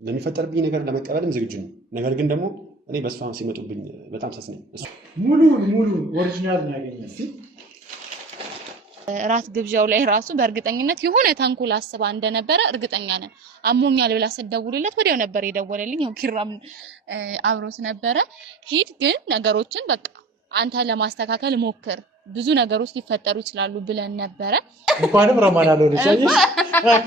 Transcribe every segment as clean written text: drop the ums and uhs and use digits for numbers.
ለሚፈጠርብኝ ነገር ለመቀበልም ዝግጁ ነኝ። ነገር ግን ደግሞ እኔ በሷም ሲመጡብኝ በጣም ሰስ ነኝ። ሙሉ ኦሪጂናል ነው ያገኘው። ራት ግብዣው ላይ ራሱ በእርግጠኝነት የሆነ ተንኮል አስባ እንደነበረ እርግጠኛ ነን። አሞኛል ብላ ስትደውልለት ወዲያው ነበር የደወለልኝ። ያው ኪራም አብሮት ነበረ። ሂድ ግን ነገሮችን በቃ አንተ ለማስተካከል ሞክር፣ ብዙ ነገሮች ሊፈጠሩ ይችላሉ ብለን ነበረ። እንኳንም ረማን አለው ልጅሽ በቃ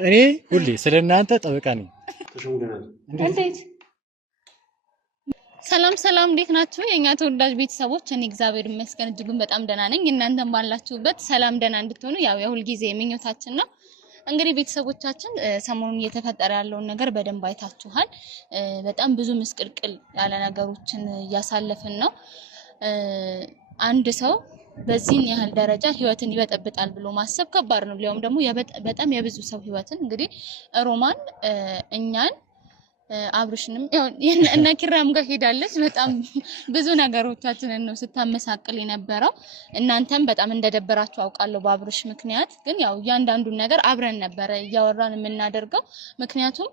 እኔ ሁሌ ስለናንተ ጠበቃ ነኝ። እንዴት ሰላም እንዴት ናችሁ የኛ ተወዳጅ ቤተሰቦች? እኔ እግዚአብሔር ይመስገን እጅጉን በጣም ደህና ነኝ። እናንተም ባላችሁበት ሰላም ደህና እንድትሆኑ ያው የሁል ጊዜ ምኞታችን ነው። እንግዲህ ቤተሰቦቻችን ሰሞኑን እየተፈጠረ ያለውን ነገር በደንብ አይታችኋል። በጣም ብዙ ምስቅልቅል ያለ ነገሮችን እያሳለፍን ነው። አንድ ሰው በዚህ ያህል ደረጃ ህይወትን ይበጠብጣል ብሎ ማሰብ ከባድ ነው። ሊያውም ደግሞ በጣም የብዙ ሰው ህይወትን እንግዲህ ሮማን እኛን አብርሽንም እና ኪራም ጋር ሄዳለች። በጣም ብዙ ነገሮቻችንን ነው ስታመሳቅል የነበረው። እናንተም በጣም እንደደበራችሁ አውቃለሁ በአብርሽ ምክንያት። ግን ያው እያንዳንዱን ነገር አብረን ነበረ እያወራን የምናደርገው። ምክንያቱም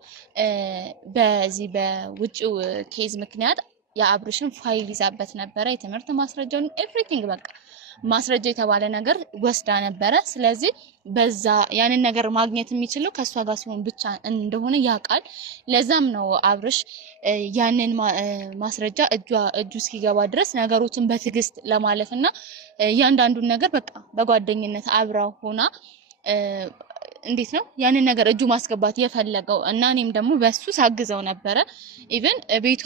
በዚህ በውጭው ኬዝ ምክንያት የአብርሽን ፋይል ይዛበት ነበረ። የትምህርት ማስረጃውን ኤቭሪቲንግ በቃ ማስረጃ የተባለ ነገር ወስዳ ነበረ። ስለዚህ በዛ ያንን ነገር ማግኘት የሚችለው ከሷ ጋር ሲሆን ብቻ እንደሆነ ያውቃል። ለዛም ነው አብርሽ ያንን ማስረጃ እጁ እስኪገባ ድረስ ነገሮችን በትዕግስት ለማለፍና እያንዳንዱን ነገር በቃ በጓደኝነት አብራው ሆና እንዴት ነው ያንን ነገር እጁ ማስገባት የፈለገው እና እኔም ደግሞ በሱ ሳግዘው ነበረ። ኢቭን ቤቷ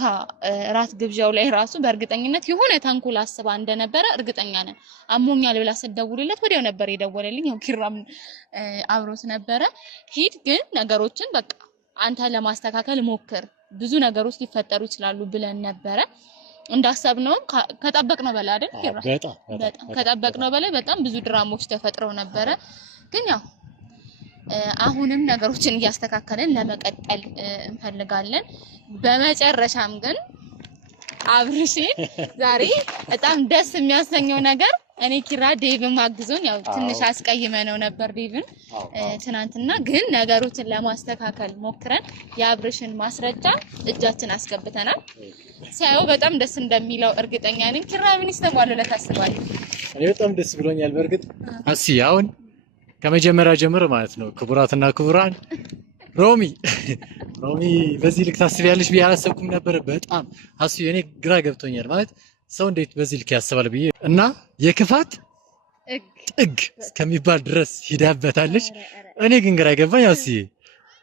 ራት ግብዣው ላይ ራሱ በእርግጠኝነት የሆነ ተንኮል አስባ እንደነበረ እርግጠኛ ነን። አሞኛል ብላ ስትደውልለት ወዲያው ነበር የደወለልኝ። ያው ኪራም አብሮት ነበረ። ሂድ ግን ነገሮችን በቃ አንተ ለማስተካከል ሞክር፣ ብዙ ነገሮች ሊፈጠሩ ይችላሉ ብለን ነበረ። እንዳሰብነው ከጠበቅነው በላይ አይደል ኪራ? በጣም ከጠበቅነው በላይ በጣም ብዙ ድራማዎች ተፈጥረው ነበረ። ግን ያው አሁንም ነገሮችን እያስተካከለን ለመቀጠል እንፈልጋለን። በመጨረሻም ግን አብርሽ ዛሬ በጣም ደስ የሚያሰኘው ነገር እኔ ኪራ ዴቭን ማግዞን ያው ትንሽ አስቀይመነው ነበር ዴቭን ትናንትና። ግን ነገሮችን ለማስተካከል ሞክረን የአብርሽን ማስረጃ እጃችን አስገብተናል። ሳይው በጣም ደስ እንደሚለው እርግጠኛ ነኝ። ኪራ ምን ይስተዋል ለታስባለህ? እኔ በጣም ደስ ብሎኛል። በርግጥ አሁን ከመጀመሪያ ጀምሮ ማለት ነው ክቡራትና ክቡራን ሮሚ በዚህ ልክ ታስቢያለሽ ብዬ አላሰብኩም ነበር። በጣም እኔ ግራ ገብቶኛል። ማለት ሰው እንዴት በዚህ ልክ ያስባል ብዬ እና የክፋት ጥግ እስከሚባል ድረስ ሂዳበታለች። እኔ ግን ግራ ገባኝ።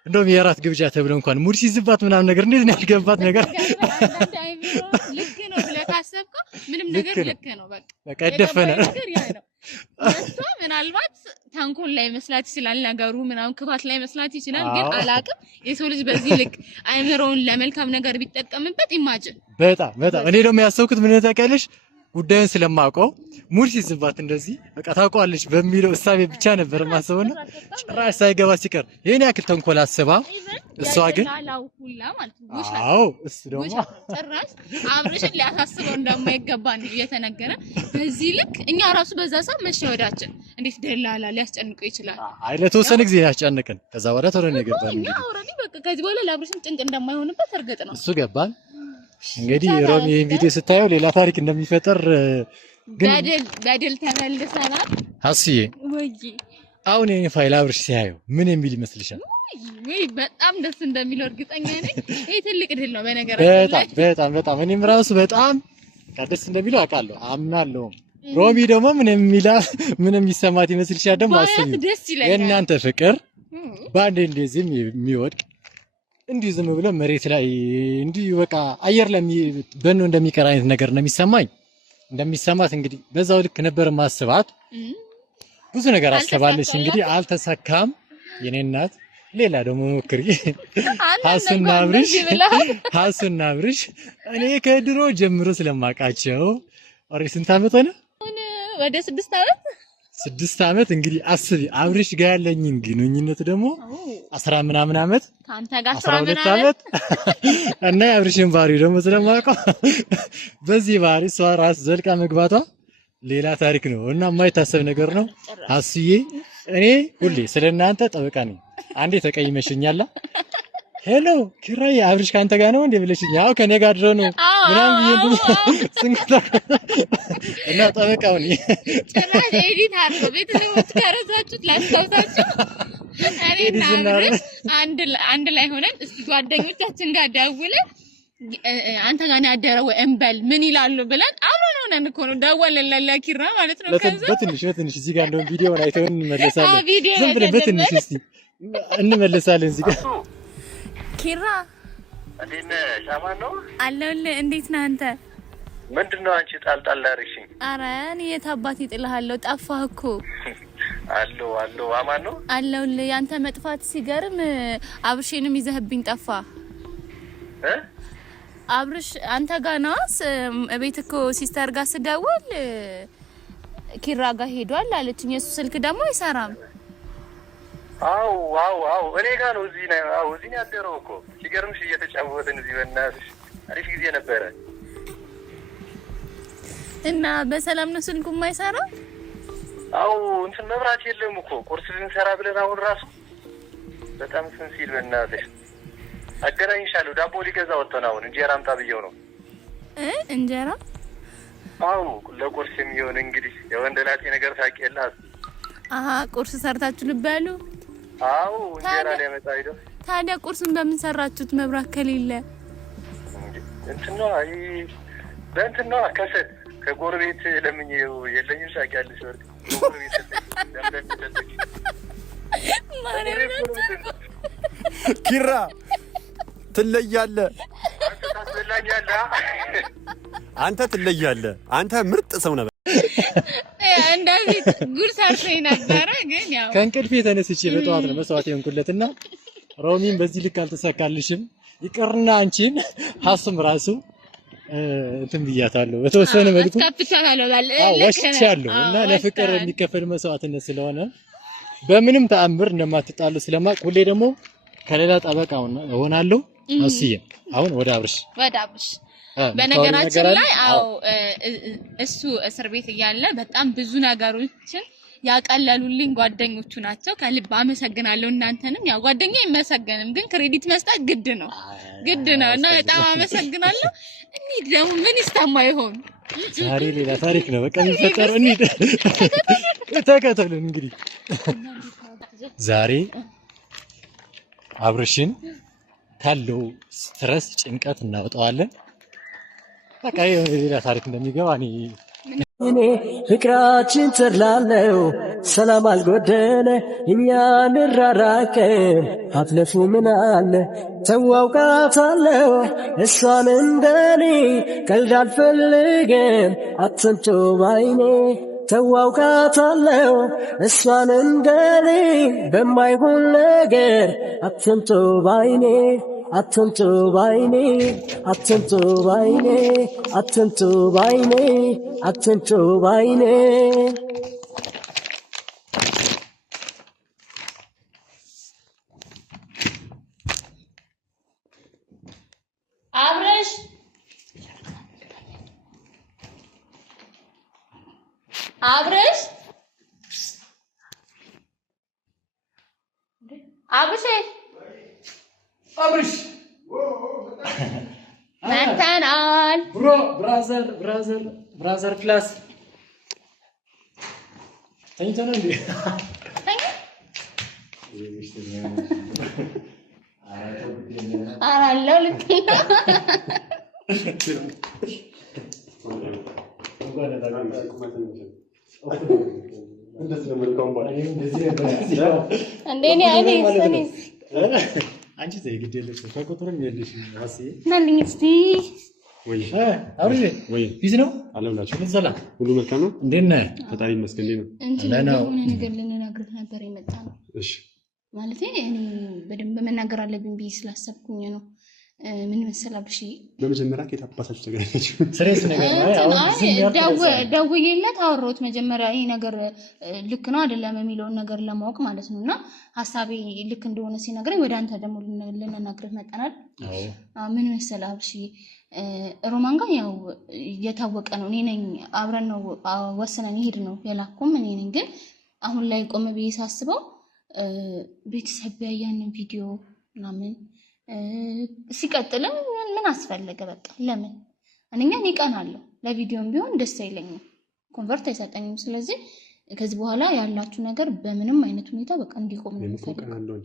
እንደውም የራት ግብዣ ተብሎ እንኳን ሙድ ሲዝባት ምናምን ነገር እንዴት ነው ያልገባት ነገር? ልክ ነው ብለህ ካሰብከው ምንም ነገር ልክ ነው በቃ ደፈነ። እሷ ምናልባት ተንኮል ላይ መስላት ይችላል ነገሩ ምናምን ክፋት ላይ መስላት ይችላል። ግን አላቅም የሰው ልጅ በዚህ ልክ አይምሮውን ለመልካም ነገር ቢጠቀምበት ኢማጂን። በጣም እኔ ደግሞ ያሰብኩት ምን ታውቂያለሽ? ጉዳዩን ስለማውቀው ሙድ ሲዝባት እንደዚህ በቃ ታውቀዋለች በሚለው እሳቤ ብቻ ነበር ማሰበውና ጭራሽ ሳይገባ ሲቀር ይሄን ያክል ተንኮል አስባ እሷ ግን እሱ ደግሞ ጭራሽ አብርሽን ሊያሳስበው እንደማይገባ ነው እየተነገረ። በዚህ ልክ እኛ ራሱ በዛ ሰዓት መሸወዳችን እንዴት ደላላ ሊያስጨንቀው ይችላል? ለተወሰነ ጊዜ ያስጨንቀን ከዛ በኋላ ተወረነ ይገባል። እኛ ኦሬዲ በቃ ከዚህ በኋላ ለአብርሽም ጭንቅ እንደማይሆንበት እርግጥ ነው። እሱ ገባል። እንግዲህ ሮሚ ይሄን ቪዲዮ ስታየው ሌላ ታሪክ እንደሚፈጠር ግን በድል ተመልሰናል። ወይ አሁን የኔ ፋይል አብርሽ ሲያየው ምን የሚል ይመስልሻል? ወይ በጣም ደስ እንደሚለው እርግጠኛ ነኝ። ይሄ ትልቅ ድል ነው በነገራችን ላይ በጣም እኔም ራሱ በጣም ደስ እንደሚለው አውቃለሁ አምናለሁ። ሮሚ ደግሞ ምን የሚሰማት ይመስልሻል? ደግሞ አስቢ የእናንተ ፍቅር ባንዴ እንደዚህ የሚወድቅ እንዲህ ዝም ብሎ መሬት ላይ እንዲህ በቃ አየር ላይ በእኑ እንደሚቀር አይነት ነገር ነው እንደሚሰማት እንግዲህ በዛው ልክ ነበር ማስባት። ብዙ ነገር አስተባለች እንግዲህ አልተሳካም። የኔ እናት ሌላ ደግሞ ሞክሪ። ሀሱና አብርሽ እኔ ከድሮ ጀምሮ ስለማውቃቸው ስንት ዓመት ሆነ? ወደ 6 ዓመት እንግዲህ አስቢ። አብርሽ ጋር ያለኝን ግንኙነት ደግሞ 10 ምናምን ዓመት ካንተ ጋር 12 ዓመት እና የአብርሽን ባህሪ ደግሞ ስለማውቀው በዚህ ባህሪ እሷ ራስ ዘልቃ መግባቷ ሌላ ታሪክ ነው እና የማይታሰብ ነገር ነው። አስዬ እኔ ሁሌ ስለናንተ ጠበቃ ነኝ። አንዴ ተቀይመሽኛላ ሄሎ ኪራይ አብርሽ ካንተ ጋር ነው እንዴ ብለሽኝ፣ ያው ከኔ ጋር ድሮ ነው ምናምን ይሄን ስንታ እና ጠበቃው ነኝ። ጭራሽ ኤዲት አድርገው ቤተሰቦች ከረሳችሁት ላስታውሳችሁ። እኔና አብርሽ አንድ ላይ ሆነን እስቲ ጓደኞቻችን ጋር ደውለን አንተ ጋር ነው ያደረው እንበል ምን ይላሉ ብለን አብረን ሆነን እኮ ነው ደወልን ለኪራ ማለት ነው። ከዛ በትንሽ እዚህ ጋር እንደው ቪዲዮውን አይተን እንመለሳለን። ዝም ብለን በትንሽ እስቲ እንመለሳለን። እዚህ ጋር ኪራ እንዴት ነህ? ሻማን ነው አለሁልህ። እንዴት ነህ አንተ? ምንድነው አንቺ ጣልጣል አርሽኝ? ኧረ እኔ የት አባቴ እጥልሃለሁ? ጠፋህ እኮ። አለሁ አማን ነው አለሁልህ። ያንተ መጥፋት ሲገርም አብርሽንም ይዘህብኝ ጠፋህ። አብርሽ አንተ ጋር ነው ቤት እኮ ሲስተር ጋር ስደውል ኪራ ጋር ሄዷል አለችኝ። የሱ ስልክ ደግሞ አይሰራም። አው እኔ ጋር ነው እዚህ ነው ያደረው እኮ። ሲገርምሽ እየተጫወትን እዚህ በእናትሽ አሪፍ ጊዜ ነበረ። እና በሰላም ነው ስልኩ የማይሰራው? እንትን መብራት የለም እኮ ቁርስ ልንሰራ ብለን አሁን ራሱ በጣም ስንሲል በእናትሽ አገናኝሻለሁ። ዳቦ ሊገዛ ወጥተን አሁን እንጀራ አምጣ ብየው ነው። እንጀራ? ለቁርስ የሚሆን እንግዲህ የወንደላጤ ነገር ታውቂያለሽ። ቁርስ ሰርታችሁ ልበሉ? እንጀራ ሊያመጣ ሄዶ። ታዲያ ቁርሱን በምን ሰራችሁት መብራት ከሌለ? እንትን ነው ከሰል ከጎረቤት ለምኜው የለኝም ታውቂያለሽ። ጎረቤት ኪራ ትለያለህ። አንተ ትለያለህ። አንተ ምርጥ ሰው ነበር። እንደዚህ ጉድ ሰርቶኝ ነበረ። ግን ያው ከእንቅልፌ ተነስቼ በጠዋት ነው መስዋዕት የሆንኩለትና ሮሚን በዚህ ልክ አልተሳካልሽም። ይቅርና አንቺን ሀስም ራሱ እንትን ብያታለሁ በተወሰነ መልኩ ወስቻለሁ እና ለፍቅር የሚከፈል መስዋዕትነት ስለሆነ በምንም ተአምር እንደማትጣሉ ስለማቅ ሁሌ ደግሞ ከሌላ ጠበቃ ሆናለሁ። አስዬ አሁን ወደ አብርሽ በነገራችን ላይ እሱ እስር ቤት እያለ በጣም ብዙ ነገሮችን ያቀለሉልኝ ጓደኞቹ ናቸው። ከልብ አመሰግናለሁ። እናንተንም ያው ጓደኛ አይመሰገንም፣ ግን ክሬዲት መስጠት ግድ ነው እና በጣም አመሰግናለሁ። እንሂድ ደግሞ ምን ይስተማ ይሆን? ዛሬ ሌላ ታሪክ ነው በቃ የሚፈጠረው። እንሂድ ተከተሉን። እንግዲህ ዛሬ አብርሽን ካለው ስትረስ ጭንቀት እናወጣዋለን። በቃ ሌላ ታሪክ እንደሚገባ እኔ ፍቅራችን ተድላለው ሰላም አልጎደለ እኛ ንራራቀ አትለፉ ምን አለ ተዋውቃታለው እሷን እንደኔ ቀልድ አልፈልግም አትንቶ ባይኔ ተዋውቃታለው እሷን እንደኔ በማይሆን ነገር አትንቶ ባይኔ አትንቶ ባይኔ አትንቶ ባይኔ አትንቶ ባይኔ አትንቶ ባይኔ አብርሽ መተናል። ብራዘር ክላስ ተኝተህ ነው እንዴ? አራለው ልክ እንደኔ አይኔ አንቺ ዘይግደልሽ ከቁጥርም የለሽ ራሴ ናልኝ እስቲ ወይ አብርሽ ወይ ቢዝ ነው አለምላችሁ። ሰላም ሁሉ መልካም ነው? እንዴት ነህ? ፈጣሪ ይመስገን። እንዴት ነው? እንትን ነገር ልንነግርህ ነበር የመጣ ነው። እሺ ማለት እኔ በደንብ መናገር አለብኝ ብዬ ስላሰብኩኝ ነው። ምን መሰላብሽ በመጀመሪያ ከየት አባታችሁ ተገናኛችሁ? ስሬስ ነገር ደውዬለት አወራሁት መጀመሪያ ይሄ ነገር ልክ ነው አይደለም የሚለውን ነገር ለማወቅ ማለት ነውና ሐሳቤ ልክ እንደሆነ ሲነግረኝ ወደ አንተ ደግሞ ልንነግርህ መጣናል። ምን መሰላብሽ ሮማን ጋር ያው የታወቀ ነው እኔ ነኝ አብረን ነው ወሰነን ይሄድ ነው የላኩም እኔ ነኝ። ግን አሁን ላይ ቆም ብዬ ሳስበው ቤተሰብ ያያንን ቪዲዮ ምናምን ሲቀጥልም ምን አስፈልገ በቃ ለምን እኛ እቀናለሁ ለቪዲዮም ቢሆን ደስ አይለኝም ኮንቨርት አይሰጠኝም። ስለዚህ ከዚህ በኋላ ያላችሁ ነገር በምንም አይነት ሁኔታ በቃ እንዲቆም ነው የምፈልገው።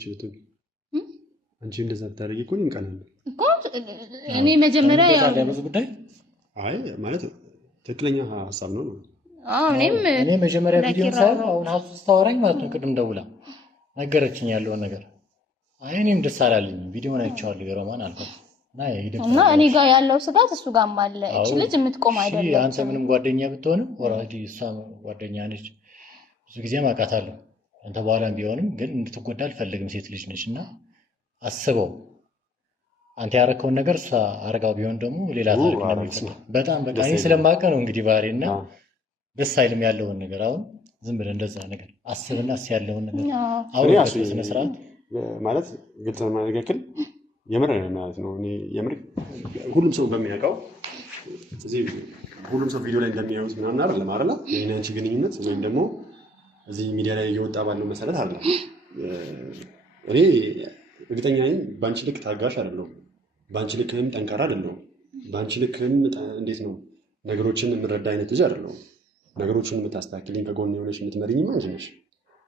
አንቺ እንደዛ ብታደርጊ እኮ እንቀናለሁ እኮ እኔ መጀመሪያ ያው ብዙ ጉዳይ አይ ማለት ትክክለኛ ሐሳብ ነው። እኔ መጀመሪያ ቪዲዮ ሳይሆን አሁን ሐሳብ ስታወራኝ ማለት ነው ቅድም ደውላ ነገረችኝ ያለውን ነገር አይኔም ደስ አላለኝ ቪዲዮውን አይቼዋለሁ የሮማን አልኩት እና እኔ ጋር ያለው ስጋት እሱ ጋርም አለ። እቺ ልጅ የምትቆም አይደለም። አንተ ምንም ጓደኛ ብትሆንም ኦሬዲ እሷ ጓደኛ ነች ብዙ ጊዜ ማውቃታለሁ አንተ በኋላም ቢሆንም ግን እንድትጎዳ አልፈልግም። ሴት ልጅ ነች እና አስበው አንተ ያረከውን ነገር እሷ አርጋው ቢሆን ደግሞ ሌላ ታሪክ ነው የሚሆነው። በጣም በቃ እኔ ስለማውቅ ነው እንግዲህ ባህሪና ደስ አይልም ያለውን ነገር አሁን ዝም ብለህ እንደዛ ነገር አስብና ያለውን ነገር አሁን በስነ ስርዓት ማለት ግልጽ ነው ማለትከል የምር ነው ማለት ነው። እኔ የምር ሁሉም ሰው በሚያውቀው እዚህ ሁሉም ሰው ቪዲዮ ላይ እንደሚያዩት ምናምን አይደለም አይደል? የኔ አንቺ ግንኙነት ወይም ደግሞ እዚህ ሚዲያ ላይ እየወጣ ባለው መሰረት አይደለም። እኔ እርግጠኛ ነኝ ባንቺ ልክ ታጋሽ አይደለሁም፣ ባንቺ ልክም ጠንካራ አይደለሁም፣ ባንቺ ልክም እንዴት ነው ነገሮችን የምረዳ አይነት ልጅ አይደለሁም። ነገሮችን የምታስተካክልኝ ከጎን የሆነች የምትመሪኝም አንቺ ነሽ።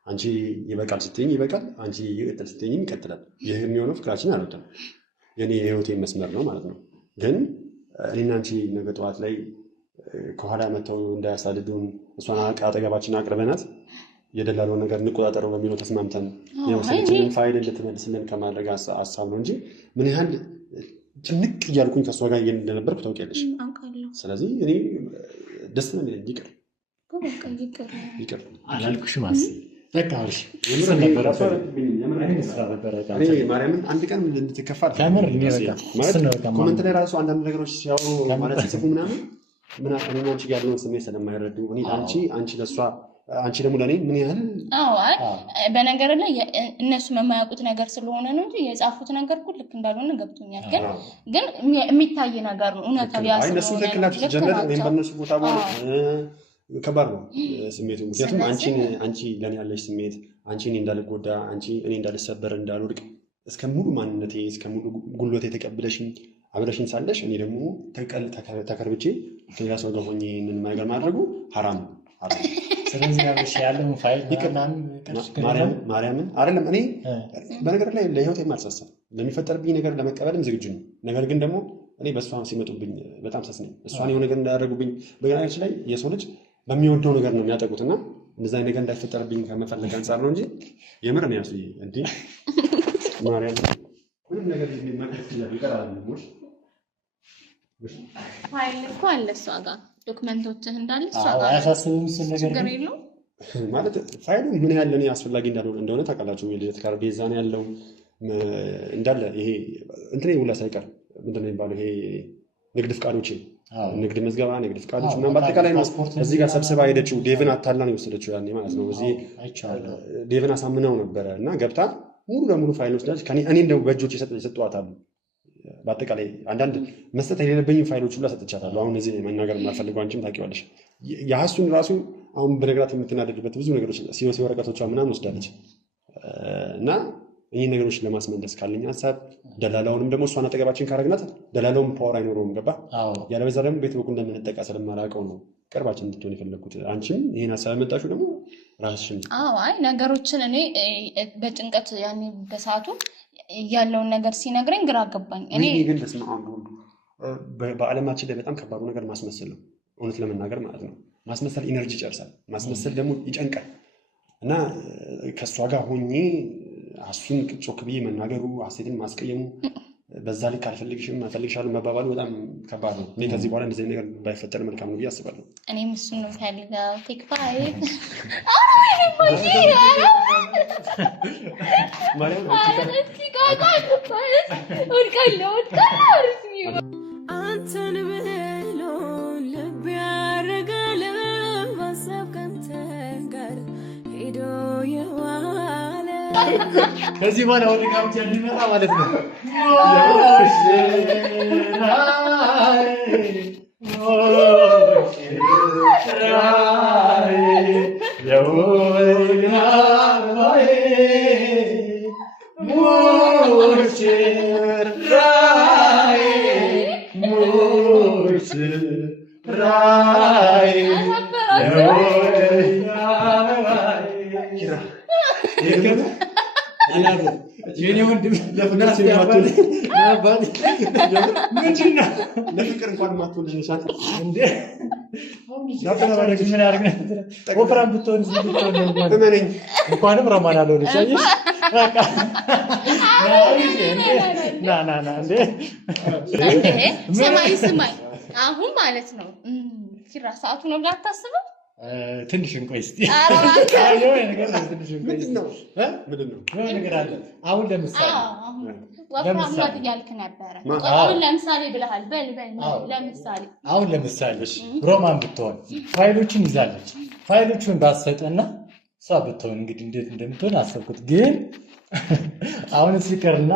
አንቺ ይበቃል ስትይኝ ይበቃል፣ አንቺ ይቀጥል ስትይኝም ይቀጥላል። ይህ የሚሆነው ፍቅራችን አልወጣም የኔ የህይወቴ መስመር ነው ማለት ነው። ግን እኔና አንቺ ነገ ጠዋት ላይ ከኋላ መተው እንዳያሳድዱን እሷን አጠገባችን አቅርበናት የደላለውን ነገር እንቆጣጠረው በሚለው ተስማምተን የወሰነችንን ፋይል እንድትመልስልን ከማድረግ ሀሳብ ነው እንጂ ምን ያህል ጭንቅ እያልኩኝ ከእሷ ጋር እንደነበርኩ ታውቂያለሽ። ስለዚህ እኔ ደስ ነው የሚለኝ ይቅር አላልኩሽም ማርያምን አንድ ቀን እንድትከፋ ኮመንት ላይ ራሱ አንዳንድ ነገሮች ሲያወሩ ማለት ሲጽፉ ምናምን አንቺ ጋር ያለውን ስሜት ስለማይረዱ አንቺ ለእሷ አንቺ ደግሞ ለእኔ ምን ያህል በነገር ላይ እነሱ የማያውቁት ነገር ስለሆነ ነው እንጂ የጻፉት ነገር ሁሉ ልክ እንዳልሆነ ገብቶኛል። ግን የሚታይ ነገር ነው እውነታው ያስ እነሱ ትክክል ናቸው ሲጀመር እኔም በእነሱ ቦታ ከባድ ነው ስሜቱ። ምክንያቱም አንቺ ለእኔ ያለሽ ስሜት አንቺ እኔ እንዳልጎዳ አንቺ እኔ እንዳልሰበር እንዳልወድቅ እስከ ሙሉ ማንነቴ እስከ ሙሉ ጉልበቴ ተቀብለሽኝ አብረሽኝ ሳለሽ እኔ ደግሞ ተከርብቼ ከሌላ ሰው ጋር ሆኜ ይህንን ነገር ማድረጉ ሐራም ነው። ስለዚህ ያለውን ፋይል ማርያምን አይደለም እኔ በነገር ላይ ለህይወት የማልሳሳ ለሚፈጠርብኝ ነገር ለመቀበልም ዝግጁ ነው። ነገር ግን ደግሞ እኔ በእሷ ሲመጡብኝ በጣም ሰስ ነኝ። እሷን የሆነ ነገር እንዳያደርጉብኝ በገናችን ላይ የሰው ልጅ በሚወደው ነገር ነው የሚያጠቁትና እንደዛ ነገር እንዳይፈጠርብኝ ከመፈለግ አንጻር ነው እንጂ የምር ነው ያሱ እንዴ ማርያም ምንም ነገር ይቀራል ፋይል እኮ አለ እሷ ጋር ዶክመንቶችህ እንዳለ እሷ ጋር አያሳስብም ነገር ነው ማለት ፋይሉ ምን ያህል ለኔ አስፈላጊ እንደሆነ ታውቃላችሁ። የልደት ካርድ ቤዛ ነው ያለው እንዳለ ይሄ እንትኔ ሁላ ሳይቀር ምንድን ነው የሚባለው ይሄ ንግድ ፍቃዶች ንግድ መዝገባ ንግድ ፍቃዶች ምናምን በአጠቃላይ ነው እዚህ ጋር ሰብስባ ሄደችው። ዴቭን አታላ ነው የወሰደችው ያኔ ማለት ነው። እዚህ ዴቭን አሳምነው ነበረ እና ገብታ ሙሉ ለሙሉ ፋይል ወስዳለች። እኔ እንደው በእጆች የሰጠዋታሉ። በአጠቃላይ አንዳንድ መስጠት የሌለብኝም ፋይሎች ሁላ ሰጥቻታለሁ። አሁን እዚህ መናገር የማልፈልገው አንቺም ታውቂዋለሽ። የሀሱን ራሱ አሁን በነገራት የምትናደድበት ብዙ ነገሮች ሲወሲ ወረቀቶቿ ምናምን ወስዳለች እና ይህ ነገሮች ለማስመለስ ካለኝ ሀሳብ ደላላውንም ደግሞ እሷን አጠገባችን ካረግናት ደላላውም ፓወር አይኖረውም። ገባ ያለበዛ ደግሞ ቤት በኩል እንደምንጠቃ ስለማላውቀው ነው ቅርባችን እንድትሆን የፈለግኩት። አንቺም ይህን ሀሳብ ያመጣችሁ ደግሞ ራስሽን አይ ነገሮችን እኔ በጭንቀት ያኔ በሰዓቱ ያለውን ነገር ሲነግረኝ ግራ ገባኝ። እኔ ግን በዓለማችን ላይ በጣም ከባዱ ነገር ማስመሰል ነው። እውነት ለመናገር ማለት ነው። ማስመሰል ኢነርጂ ይጨርሳል። ማስመሰል ደግሞ ይጨንቃል እና ከእሷ ጋር ሆኜ እሱን ጮክ ብዬ መናገሩ ሀሴትን ማስቀየሙ በዛ ልክ አልፈልግሽም እፈልግሻለሁ መባባሉ በጣም ከባድ ነው። እኔ ከዚህ በኋላ እንደዚህ ነገር ባይፈጠር መልካም ነው ብዬ አስባለሁ። እኔም እሱን ነው ፈልጋው ቴክ ፋይቭ አንተን ብሎ ልብ ያረጋል ማሰብ ከንተ ጋር ሄዶ የዋለ ከዚህ በኋላ ወደ ጋብቻ እንዲመጣ ማለት ነው። የኔ ወንድም ለፍቅር እንኳን ማትወልጅ ነሻት እንዴ? ምን አድርግ ወፍራም ብትሆን እመነኝ እንኳንም ረማን አልሆነች። አየሽ በቃ ና እንዴ ስማይ አሁን ማለት ነው ኪራ ሰዓቱ ነው ብለህ አታስብም? ትንሽ እንቆይ እስቲ ነገር አለ። አሁን ለምሳሌ ወፍራም እያልክ ነበረ። አሁን ለምሳሌ ብለሃል። ለምሳሌ አሁን ለምሳሌ ሮማን ብትሆን ፋይሎችን ይዛለች። ፋይሎቹን ባሰጠና እሷ ብትሆን እንግዲህ እንዴት እንደምትሆን አሰብኩት። ግን አሁን ሲቀርና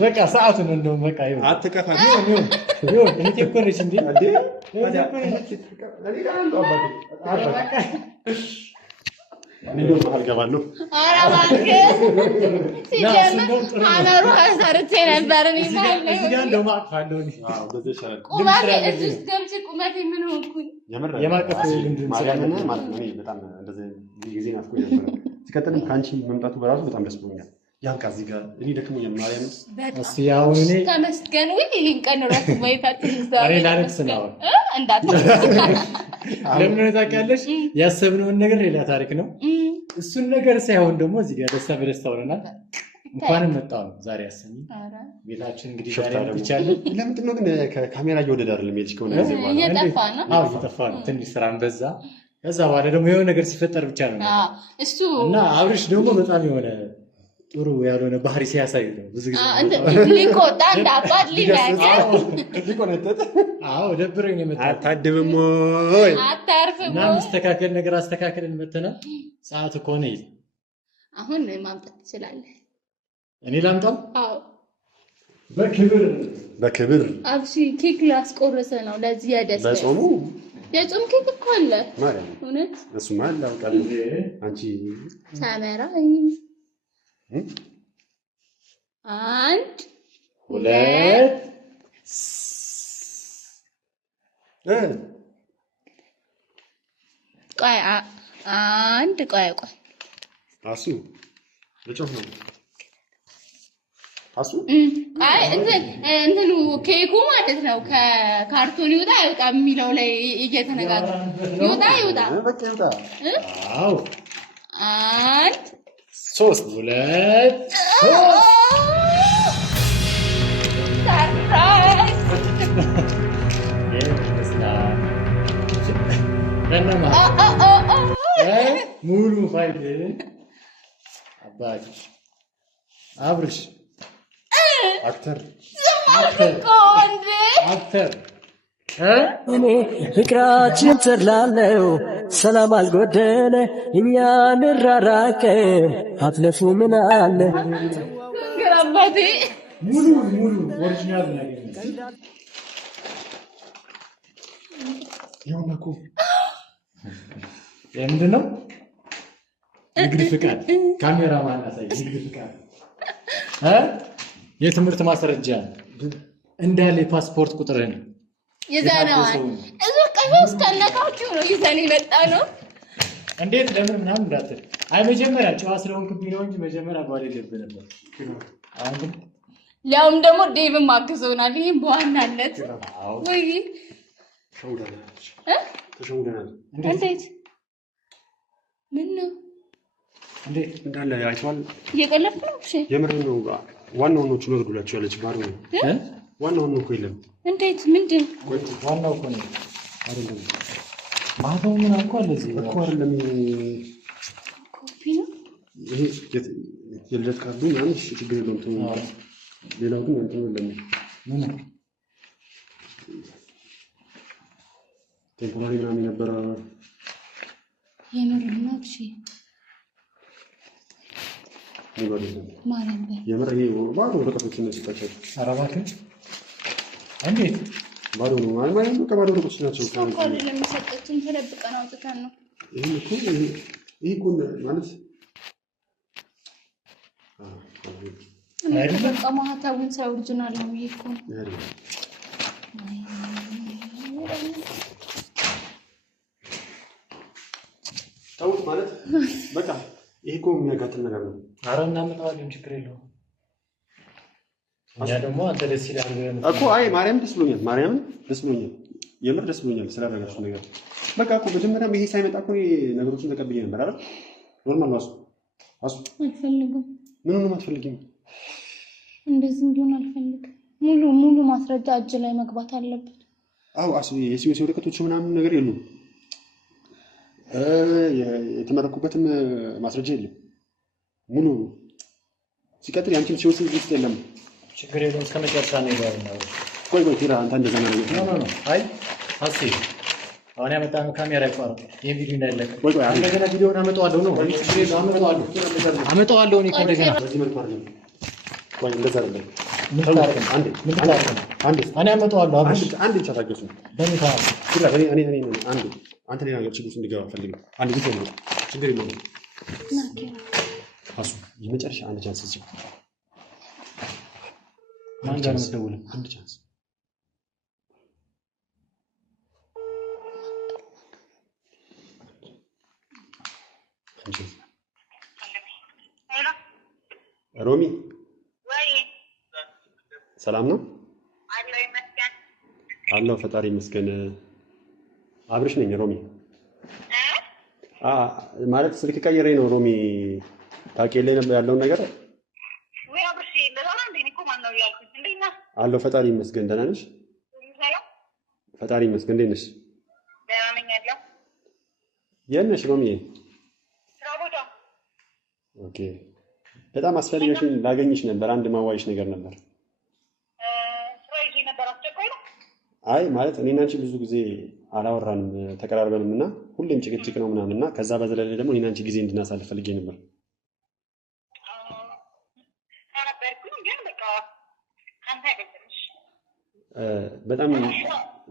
በቃ ሰዓቱን እንደውም በቃ ይሁን አትከፋ ይሁን እኔ እኮ ነች እንዴ እንደው አልገባለሁ። ኧረ እባክህ ሲጀምር አመሩ አሰርቼ ነበር። እኔ እዚህ ጋር እንደውም አቅፋለሁ። ቁመቴ እዚህ ውስጥ ገብቼ ቁመቴ ምን ሆንኩኝ? የማቀፍ ማርያምን ማለት ነው። እኔ በጣም እንደዚህ ጊዜ ናፍቆኝ ነበር። ሲቀጥልም ከአንቺ መምጣቱ በራሱ በጣም ደስ ብሎኛል። ያንቃ እዚህ ጋር እኔ ደግሞ የማርያም እስቲ ያው እኔ ተመስገን ወይ ይሄን ቀን ራሱ ማይታችሁ ዛሬ ላልክስ ነው ለምን ታውቂያለሽ? ያሰብነውን ነገር ሌላ ታሪክ ነው። እሱን ነገር ሳይሆን ደግሞ እዚህ ጋር ደስታ በደስታ ሆነናል። እንኳንም መጣው ነው ዛሬ ያሰኝ ቤታችን እንግዲህ ዛሬ ብቻለን። ለምንድን ነው ግን ከካሜራ እየወደደ አይደለም የልጅ ከሆነ ጊዜ በኋላ እየጠፋ ነው። አዎ እየጠፋ ነው። ትንሽ ስራን በዛ። ከዛ በኋላ ደግሞ የሆነ ነገር ሲፈጠር ብቻ ነው እሱ እና አብርሽ ደግሞ በጣም የሆነ ጥሩ ያልሆነ ባህሪ ሲያሳይ ነው ብዙ ጊዜ ሊቆጣ እንዳባድ ሊቆነጠጥ አዎ ደብረኝ ነው መጣ አታድብም ወይ አታርፍም እና መስተካከል ነገር አስተካክለን መተናል። ሰዓት እኮ ነው አሁን ማምጣት ትችላለህ። እኔ ላምጣው? አዎ በክብር አብሺ ኬክ ላስቆርሰ ነው ለዚህ ያደስ በጾሙ የጾም ኬክ እኮ አለ ማለት እውነት እሱማ አላውቃል። አንቺ ሳመራ አንድ ሁለት ቆይ አንድ ቆይ አሱ ለጮህ ነው አሱ አይ እንትኑ ኬኩ ማለት ነው ከካርቶን ይወጣ አይወጣ የሚለው ላይ እየተነጋገርን ይወጣ በቃ ይወጣ። አዎ አንድ ሶስት ሁለት ሙሉ ፋይል አባትሽ አብርሽ አክተር እኔ ፍቅራችን ተድላለው ሰላም አልጎደለ እኛ ንራራቀ አትለፉ ምን አለ ግራባቴ ሙሉ ኦሪጂናል ነገር ያውናኩ ምንድን ነው? ንግድ ፍቃድ ካሜራማን አሳይ። ንግድ ፍቃድ የትምህርት ማስረጃ እንዳለ የፓስፖርት ቁጥርህን ይዘነዋል። እዚህ ቀይስ ከነካችሁ ነው ይዘን የመጣ ነው። እንዴት ለምን ምናምን እንዳትል። አይ መጀመሪያ ጨዋ ስለሆንክብኝ ነው እንጂ መጀመሪያ ባለ ልብ ነበር። አሁን ሊያውም ደግሞ ዴቭም አግዞናል። ይሄን በዋናነት ወይ ተሸውደናል። እንዴት ምን ነው እንዴት እንዳለ አይቷል። እየቀለድክ ነው? እሺ የምር ነው። ዋናው ነው ጉዳቸው ያለች ባሩ ነው ዋናው ነው እኮ የለም እንዴት ምንድን ዋናው እኮ ነው አይደለም ማህተሙ ምን አልኩ አለ እዚህ እኮ አይደለም ኮፒ ነው ይሄ የልደት ካርዱ ምናምን ችግር የለውም ተው ሌላው ግን እንትን የለም ምን ቴምፖራሪ ምናምን ነበር የምርና እሺ ማረም የምር ይሄ ባዶ ወረቀቶች ነው ሲጣቸው አራባክ እንዴት ባዶ ነው ማለት ነው ከባዶ ወረቀቶች ናቸው ኮኮል ለሚሰጡትን ተደብቀን አውጥተን ነው ይሄ እኮ ማለት አይደለም በቃ ማህተቡን ሰው ኦሪጂናል ነው ይሄ እኮ ታውት ማለት በቃ ይሄ እኮ የሚያጋጥም ነገር ነው። ኧረ እናመጣዋለን ችግር የለውም። እኛ ደግሞ አንተ ደስ ይላል እኮ አይ ማርያም ደስ ብሎኛል። ማርያም ደስ ብሎኛል። የምር ደስ ብሎኛል ስላደረጋችሁ ነገር። በቃ እኮ መጀመሪያም ይሄ ሳይመጣ እኮ ነገሮችን ተቀብዬ ነበር አይደል? ኖርማል ነው። አሱ አልፈልግም። ምን ነው የማትፈልጊው? እንደዚህ እንዲሆን አልፈልግም። ሙሉ ማስረጃ እጅ ላይ መግባት አለበት። አው አሱ የሲዩሲ ወረቀቶች ምናምን ነገር የሉም። የተመረኩበትም ማስረጃ የለም። ሙሉ ሲቀጥል ያንቺም ሲዩሲ ውስጥ የለም። ችግር የለውም። እስከመጨረሻ ነው ያለው። ቆይ ቲራ አንተ እንደዛ ነው ነው አይ አሲ አሁን ያመጣነው ካሜራ ይቋረጥ ይሄን ቪዲዮ እንዳይለቀቅ። ቆይ እንደገና ቪዲዮውን አመጣዋለሁ ነው አመጣዋለሁ እኔ እንደገና በዚህ መልኩ አይደለም። ቆይ እንደዛ አይደለም። እኔ አመጣዋለሁ አብሽ አንድ ብቻ ታገሱ። በሚታ ቲራ እኔ አንተ ሌላ ነገር ችግር ውስጥ እንዲገባ ፈልግ። አንድ ብቻ ነው ችግር የለውም። አሱ የመጨረሻ አንድ ቻንስ እዚህ ማን ጋር ነው ደውል አንድ ቻንስ ሮሚ ወይ ሰላም ነው አለው ይመስገን አለው ፈጣሪ ይመስገን። አብርሽ ነኝ ሮሚ ማለት ስልክ ቀይሬ ነው ሮሚ ታውቂልኝ ነበር ያለውን ነገር ወይ አብርሽ ለዛና እንዴ ማን ነው ያልኩት እንዴና አለው ፈጣሪ ይመስገን። ደህና ነሽ? ፈጣሪ ይመስገን። እንዴት ነሽ? ደህና ነኝ ያለው የት ነሽ ሮሚ? ስራ ቦታ። ኦኬ በጣም አስፈልገሽኝ ላገኝሽ ነበር። አንድ ማዋይሽ ነገር ነበር። ስራ ይዤ ነበር። አስቸኳይ ነው? አይ ማለት እኔና አንቺ ብዙ ጊዜ አላወራንም ተቀራርበንም እና ሁሌም ጭቅጭቅ ነው ምናምን እና ከዛ በዘለለ ደግሞ እኔና አንቺ ጊዜ እንድናሳልፍ ፈልጌ ነበር። አነበርኩኝ ግን በቃ አንተ አይደለሽ።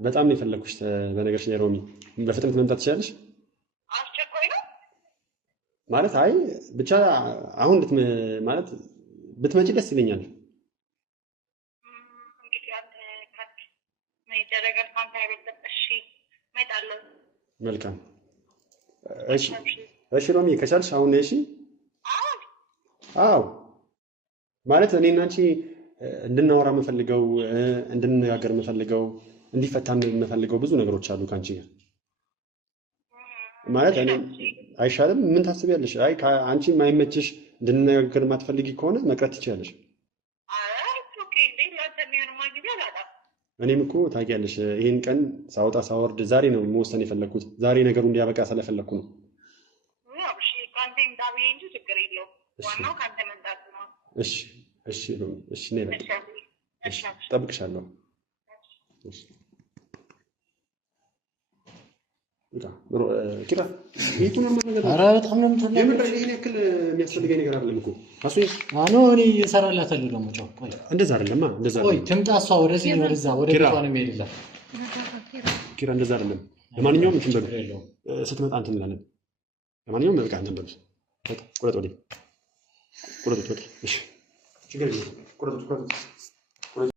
በጣም ነው የፈለኩሽ። በነገርሽ ላይ ሮሚ በፍጥነት መምጣት ትችላለሽ? አስቸኳይ ነው ማለት አይ ብቻ አሁን ማለት ብትመጪ ደስ ይለኛል። እንግዲህ አንተ ካት ምን ይደረጋል? አንተ አይደለሽ። እመጣለሁ። መልካም እሺ ሮሚ ከቻልሽ አሁን ነሽ? አዎ ማለት እኔና አንቺ እንድናወራ የምፈልገው እንድንነጋገር የምፈልገው እንዲፈታ የምፈልገው ብዙ ነገሮች አሉ ካንቺ ጋር ማለት እኔ አይሻልም? ምን ታስቢያለሽ? አይ አንቺ ማይመችሽ እንድንነጋገር የማትፈልጊ ከሆነ መቅረት ትችያለሽ። አይ ኦኬ እኔም እኮ ታውቂያለሽ ይሄን ቀን ሳወጣ ሳወርድ ዛሬ ነው መወሰን የፈለኩት። ዛሬ ነገሩ እንዲያበቃ ስለፈለኩ ነው። እሺ ካንተ እንዳብዬ እንጂ ችግር የለውም። ዋናው ካንተ መምጣት ነው። እሺ እሺ ነይ በቃ እሺ ጠብቅሻለሁ። እሺ ኪራ ይቱን ነገር ኧረ በጣም ነው የምትለው። የምር ይሄን ያክል የሚያስፈልገኝ ነገር አይደለም እኮ አሱ እኔ እየሰራላታለሁ ደግሞ ጫው ቆይ እንደዛ አይደለም እንደዛ ቆይ ትምጣ እሷ ወደዚህ ወደዛ ወደ ቤቷ ነው የሚሄድላት ኪራ እንደዛ አይደለም። ለማንኛውም እንትን በሉ ስትመጣ እንትን እንላለን። ለማንኛውም በቃ እንትን በሉ በቃ ቁረጥ ወዲህ ቁረጥ እሺ ችግር የለም ቁረጥ